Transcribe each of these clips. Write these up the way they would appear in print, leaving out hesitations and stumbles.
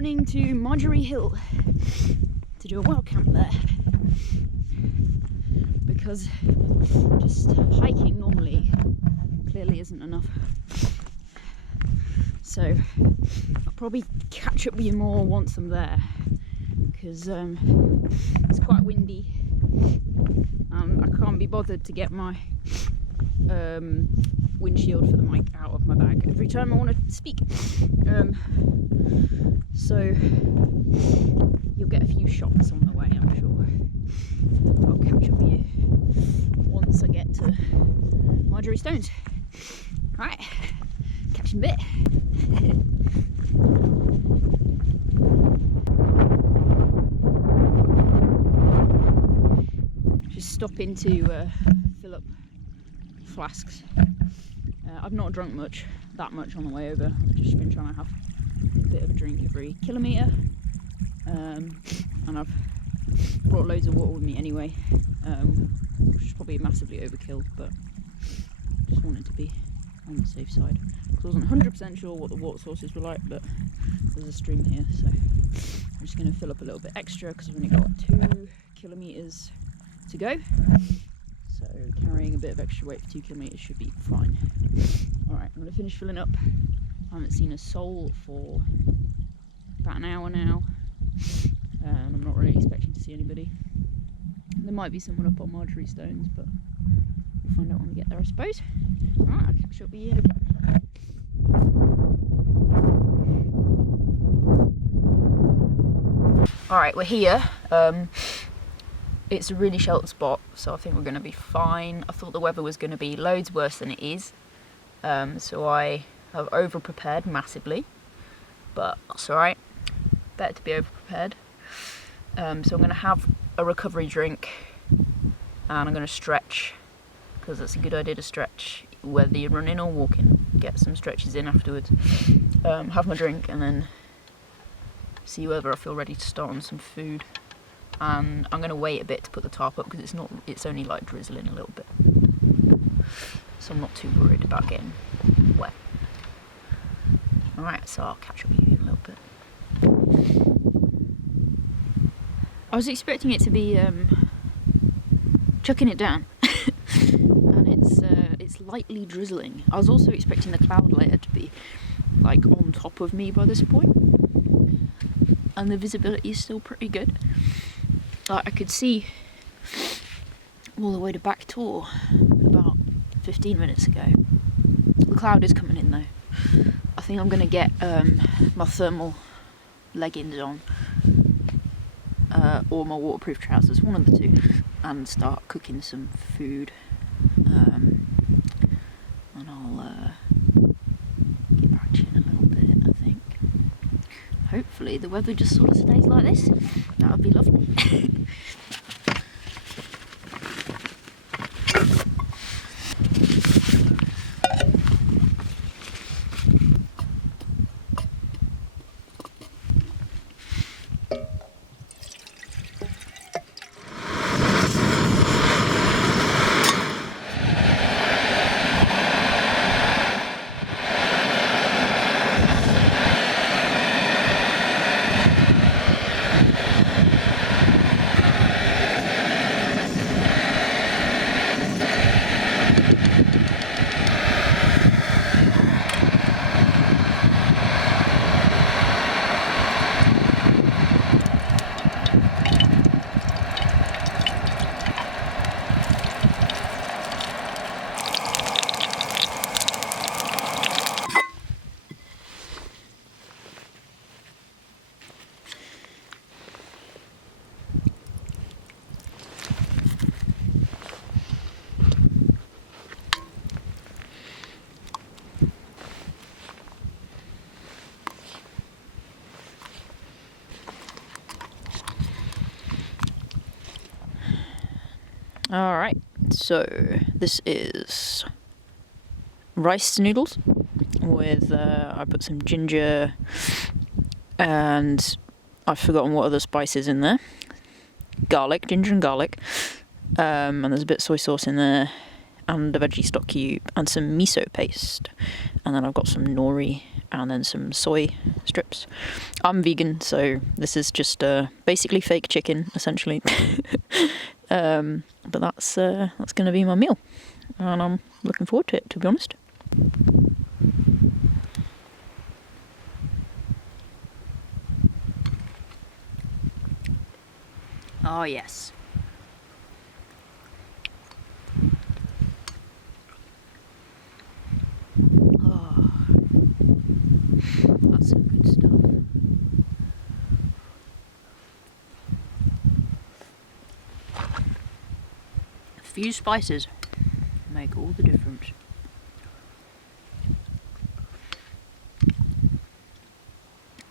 running to Margery Hill to do a wild camp there, because just hiking normally clearly isn't enough. So I'll probably catch up with you more once I'm there, because it's quite windy and I can't be bothered to get my windshield for the mic out of my bag every time I want to speak. So you'll get a few shots on the way, I'm sure. I'll catch up with you once I get to Margery Stones. Right, catch you in a bit. Just stopping to fill up flasks. I've not drunk that much on the way over. I've just been trying to have a bit of a drink every kilometre, and I've brought loads of water with me anyway, which is probably massively overkill, but just wanted to be on the safe side, because I wasn't 100% sure what the water sources were like, but there's a stream here, so I'm just going to fill up a little bit extra because I've only got 2 kilometres to go. So carrying a bit of extra weight for 2 kilometres should be fine. Alright, I'm going to finish filling up. I haven't seen a soul for about an hour now, and I'm not really expecting to see anybody. There might be someone up on Margery Stones, but we'll find out when we get there, I suppose. Alright, I'll catch up with you in a bit. Alright, we're here. It's a really sheltered spot, so I think we're going to be fine. I thought the weather was going to be loads worse than it is, so I have over-prepared massively, but that's alright. Better to be over-prepared. So I'm going to have a recovery drink, and I'm going to stretch, because it's a good idea to stretch, whether you're running or walking. Get some stretches in afterwards. Have my drink, and then see whether I feel ready to start on some food. And I'm going to wait a bit to put the tarp up, because it's only like drizzling a little bit, so I'm not too worried about getting wet. Alright, so I'll catch up with you in a little bit. I was expecting it to be chucking it down and it's lightly drizzling. I was also expecting the cloud layer to be like on top of me by this point, and the visibility is still pretty good. Like, I could see all the way to Back Tor about 15 minutes ago. The cloud is coming in though. I think I'm going to get my thermal leggings on, or my waterproof trousers, one of the two, and start cooking some food. And I'll get back to you in a little bit, I think. Hopefully the weather just sort of stays like this. That would be lovely. Alright, so this is rice noodles with, I put some ginger and I've forgotten what other spices in there. Garlic, ginger and garlic, and there's a bit of soy sauce in there, and a veggie stock cube, and some miso paste. And then I've got some nori and then some soy strips. I'm vegan, so this is just basically fake chicken, essentially. But that's going to be my meal, and I'm looking forward to it, to be honest. Oh yes. Oh, that's some good stuff. A few spices make all the difference.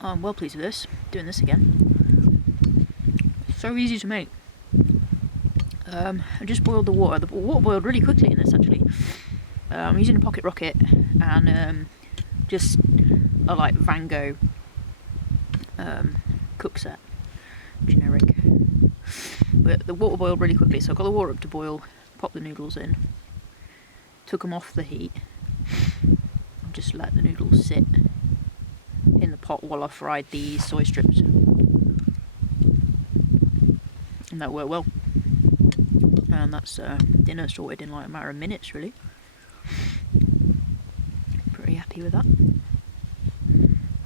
I'm well pleased with this, doing this again. So easy to make. I just boiled the water. The water boiled really quickly in this, actually. I'm using a pocket rocket and just a like Van Gogh cook set, generic. But the water boiled really quickly, so I got the water up to boil, popped the noodles in, took them off the heat, and just let the noodles sit in the pot while I fried the soy strips. And that worked well. And that's dinner sorted in like a matter of minutes, really. Pretty happy with that.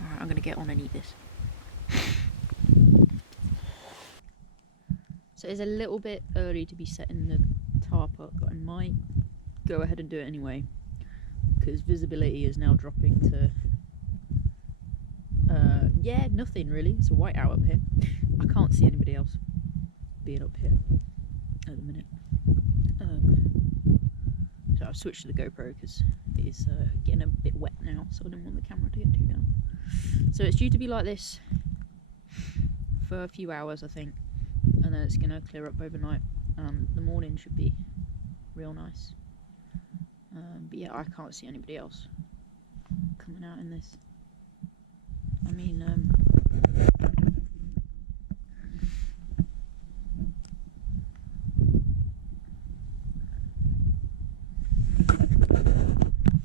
Alright, I'm going to get on and eat this. So it's a little bit early to be setting the tarp up, but I might go ahead and do it anyway, because visibility is now dropping to yeah, nothing really. It's a whiteout up here. I can't see anybody else being up here at the minute. So I've switched to the GoPro because it is getting a bit wet now, so I don't want the camera to get too down. So it's due to be like this for a few hours, I think, and then it's going to clear up overnight, and the morning should be real nice. But yeah, I can't see anybody else coming out in this. I mean,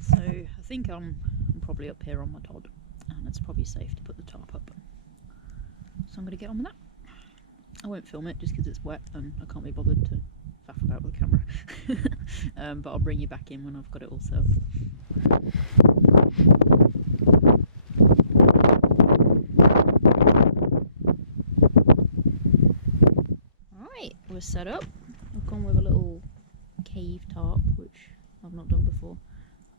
so I think I'm probably up here on my Todd, and it's probably safe to put the tarp up. So I'm going to get on with that. I won't film it just because it's wet and I can't be bothered to faff about with the camera. But I'll bring you back in when I've got it all set up. Alright, we're set up. I've gone with a little cave tarp, which I've not done before.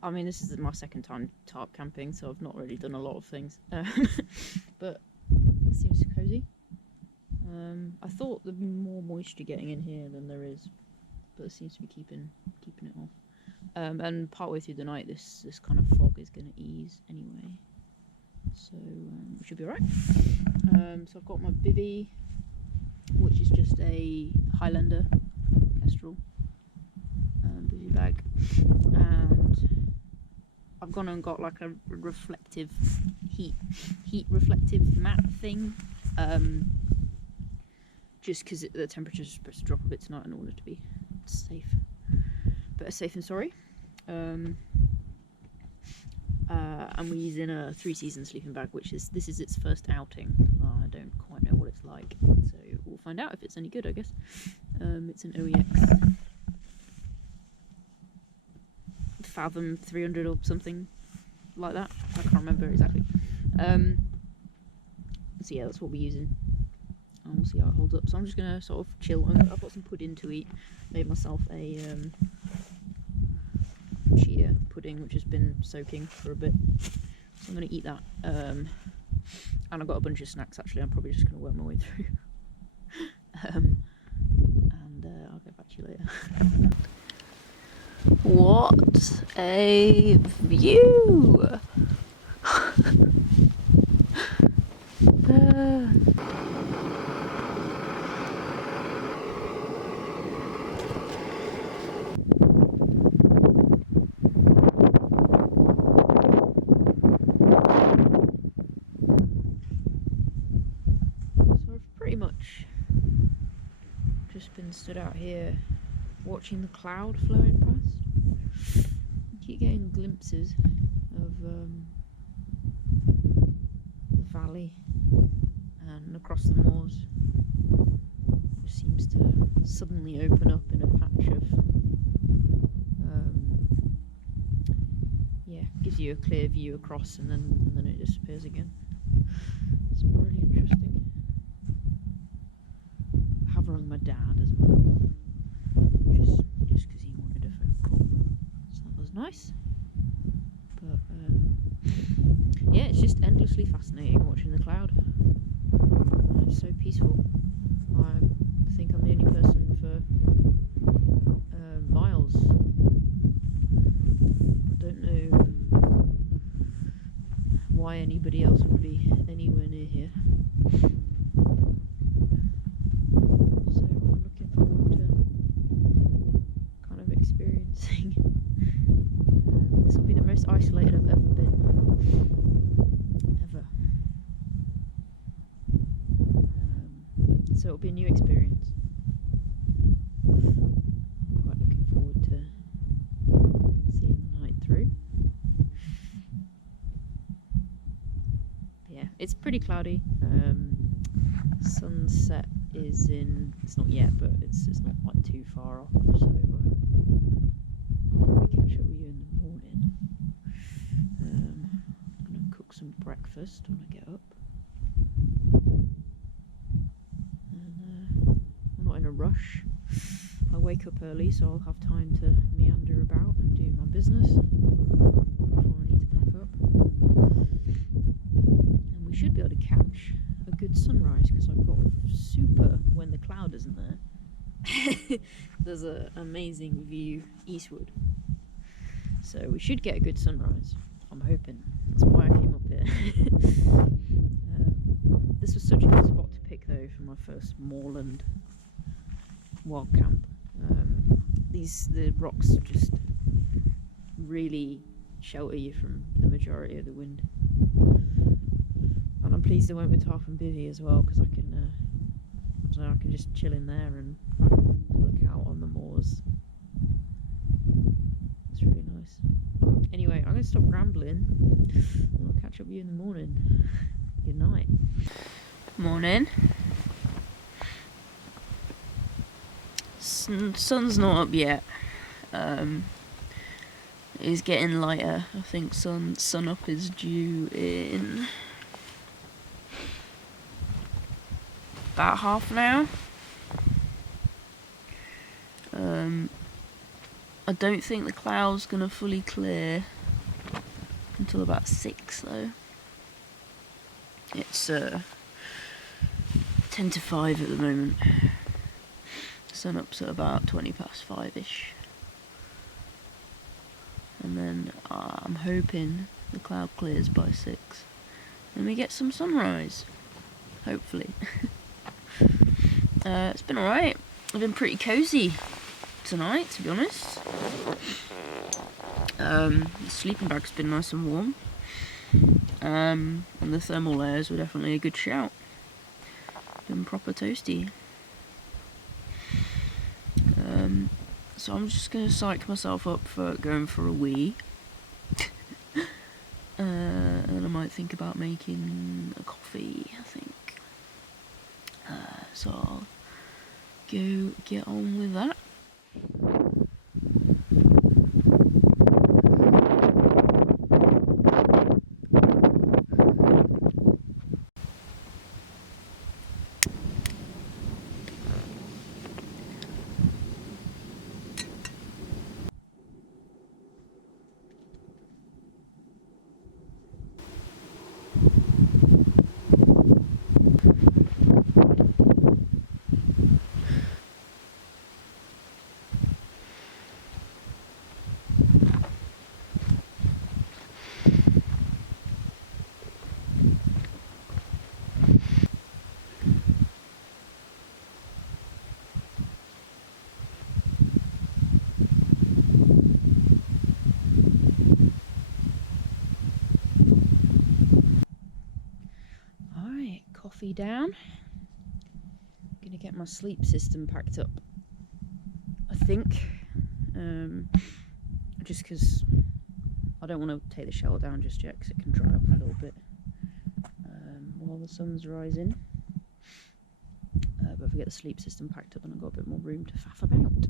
I mean, this is my second time tarp camping, so I've not really done a lot of things. But it seems cosy. I thought there'd be more moisture getting in here than there is, but it seems to be keeping it off. And partway through the night, this kind of fog is going to ease anyway, so it should be alright. So I've got my Bivi, which is just a Highlander Kestrel Bivi bag, and I've gone and got like a reflective heat reflective mat thing. Just because the temperature is supposed to drop a bit tonight in order to be safe. Better safe than sorry. And we're using a 3 season sleeping bag, this is its first outing. I don't quite know what it's like, so we'll find out if it's any good, I guess. It's an OEX Fathom 300 or something like that. I can't remember exactly. So yeah, that's what we're using. And we'll see how it holds up. So I'm just gonna sort of chill. I've got some pudding to eat. Made myself a chia pudding, which has been soaking for a bit. So I'm gonna eat that. And I've got a bunch of snacks actually. I'm probably just gonna work my way through. And I'll get back to you later. What a view! Been stood out here watching the cloud flowing past. I keep getting glimpses of valley, and across the moors just seems to suddenly open up in a patch of yeah, gives you a clear view across, and then it disappears again. It's really interesting. I have rung my dad as well, just because he wanted a phone call, so that was nice. But yeah, it's just endlessly fascinating watching the cloud. It's so peaceful. I think I'm the only person for miles. I don't know why anybody else would be anywhere near here. So I'm looking forward to kind of experiencing. This will be the most isolated I've ever been. Ever. So it'll be a new experience. I'm quite looking forward to seeing the night through. Yeah, it's pretty cloudy. Sunset is in, it's not yet, but it's not like too far off, so I'll probably catch up with you in the morning. I'm going to cook some breakfast when I get up. And I'm not in a rush. I wake up early, so I'll have time to meander about and do my business before I need to pack up. And we should be able to catch a good sunrise, because I've got super, when the cloud isn't there, there's an amazing view eastward. So we should get a good sunrise. I'm hoping. That's why I came up here. This was such a good spot to pick though for my first moorland wild camp. The rocks just really shelter you from the majority of the wind. And I'm pleased I went with Tarp and Bivi as well, because I can just chill in there and look out on the moors. It's really nice. Anyway, I'm going to stop rambling and I'll catch up with you in the morning. Good night. Morning. Sun's not up yet. It is getting lighter. I think sun up is due in about half an hour. I don't think the cloud's gonna fully clear until about 6 though. It's 10 to 5 at the moment. Sun up's at about 20 past 5ish. And then I'm hoping the cloud clears by 6 and we get some sunrise, hopefully. It's been alright. I've been pretty cozy tonight, to be honest. The sleeping bag's been nice and warm, and the thermal layers were definitely a good shout. Been proper toasty. So I'm just going to psych myself up for going for a wee. And I might think about making a coffee, I think. So I'll go get on with that. Coffee down. I'm gonna get my sleep system packed up, I think, just because I don't want to take the shower down just yet, because it can dry off a little bit. while the sun's rising. But if I get the sleep system packed up, then I've got a bit more room to faff about.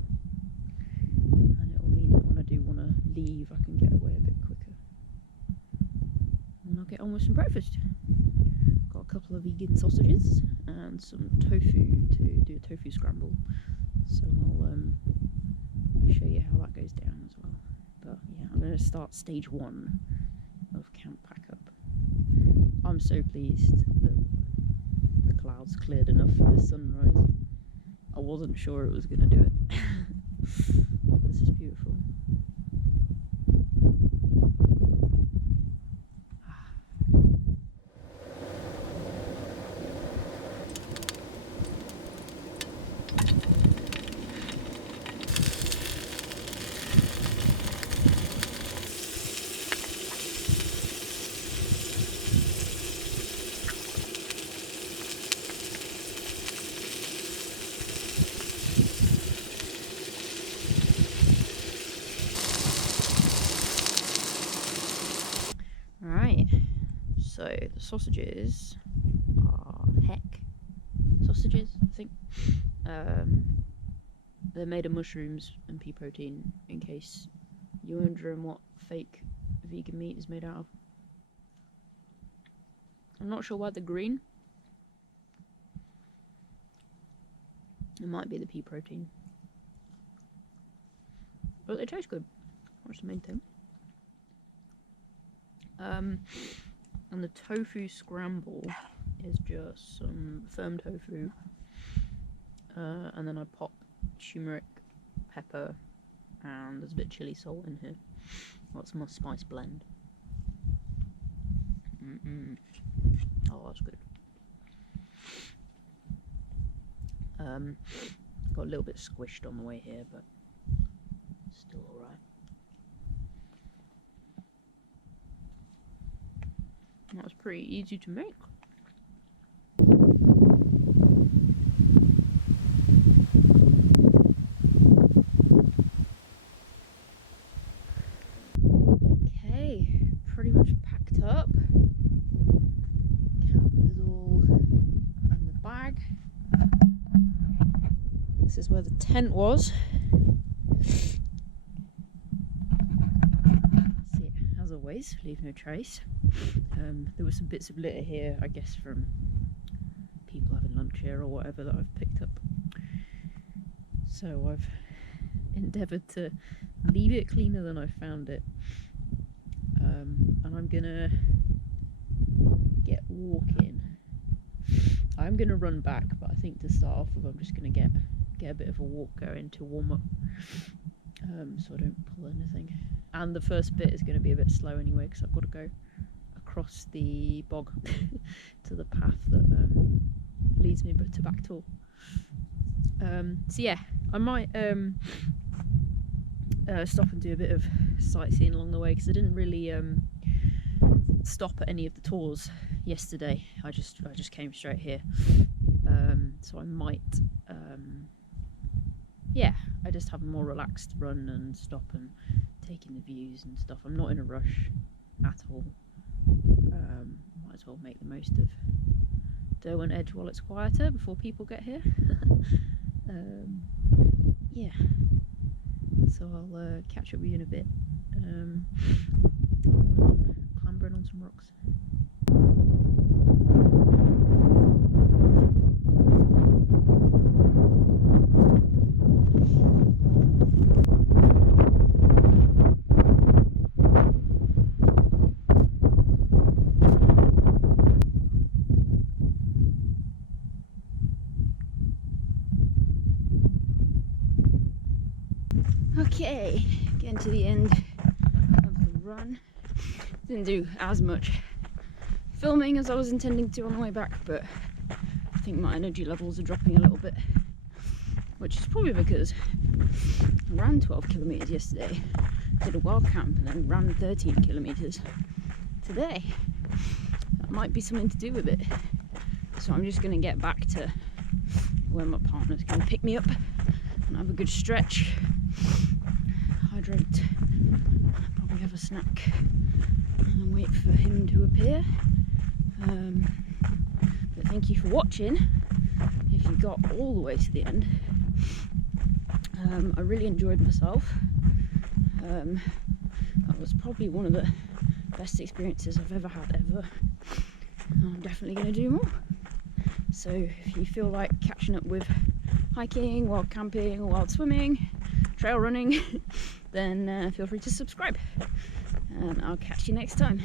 And it will mean that when I do want to leave, I can get away a bit quicker. And I'll get on with some breakfast. Got a couple of vegan sausages and some tofu to do a tofu scramble. So I'll show you how that goes down as well. But yeah, I'm going to start stage 1 of camp pack up. I'm so pleased that the clouds cleared enough for this sunrise. I wasn't sure it was going to do it. This is beautiful. So the sausages are heck sausages, I think. They're made of mushrooms and pea protein, in case you're wondering what fake vegan meat is made out of. I'm not sure why they're green. It might be the pea protein. But they taste good. That's the main thing. And the tofu scramble is just some firm tofu, and then I pop turmeric, pepper, and there's a bit of chili salt in here. That's my spice blend. Oh, that's good. Got a little bit squished on the way here, but still alright. That was pretty easy to make. Okay, pretty much packed up. Camp is all in the bag. This is where the tent was. See, as always, leave no trace. There were some bits of litter here, I guess from people having lunch here or whatever, that I've picked up. So I've endeavoured to leave it cleaner than I found it. And I'm gonna get walking. I'm gonna run back, but I think to start off with, I'm just gonna get a bit of a walk going to warm up, so I don't pull anything. And the first bit is going to be a bit slow anyway, because I've got to go across the bog to the path that leads me to Backtor. So yeah, I might stop and do a bit of sightseeing along the way, because I didn't really stop at any of the tours yesterday. I just came straight here. So I might yeah, I just have a more relaxed run and stop and take in the views and stuff. I'm not in a rush at all. Might as well make the most of Derwent Edge while it's quieter before people get here. Yeah, so I'll catch up with you in a bit when I'm clambering on some rocks. Okay, getting to the end of the run. Didn't do as much filming as I was intending to on the way back, but I think my energy levels are dropping a little bit, which is probably because I ran 12 kilometres yesterday, did a wild camp, and then ran 13 kilometres today. That might be something to do with it. So I'm just going to get back to where my partner's going to pick me up and have a good stretch, hydrate, probably have a snack, and wait for him to appear. thank you for watching. If you got all the way to the end, I really enjoyed myself. That was probably one of the best experiences I've ever had ever. I'm definitely going to do more. So if you feel like catching up with hiking, wild camping, wild swimming, trail running, then feel free to subscribe. And I'll catch you next time.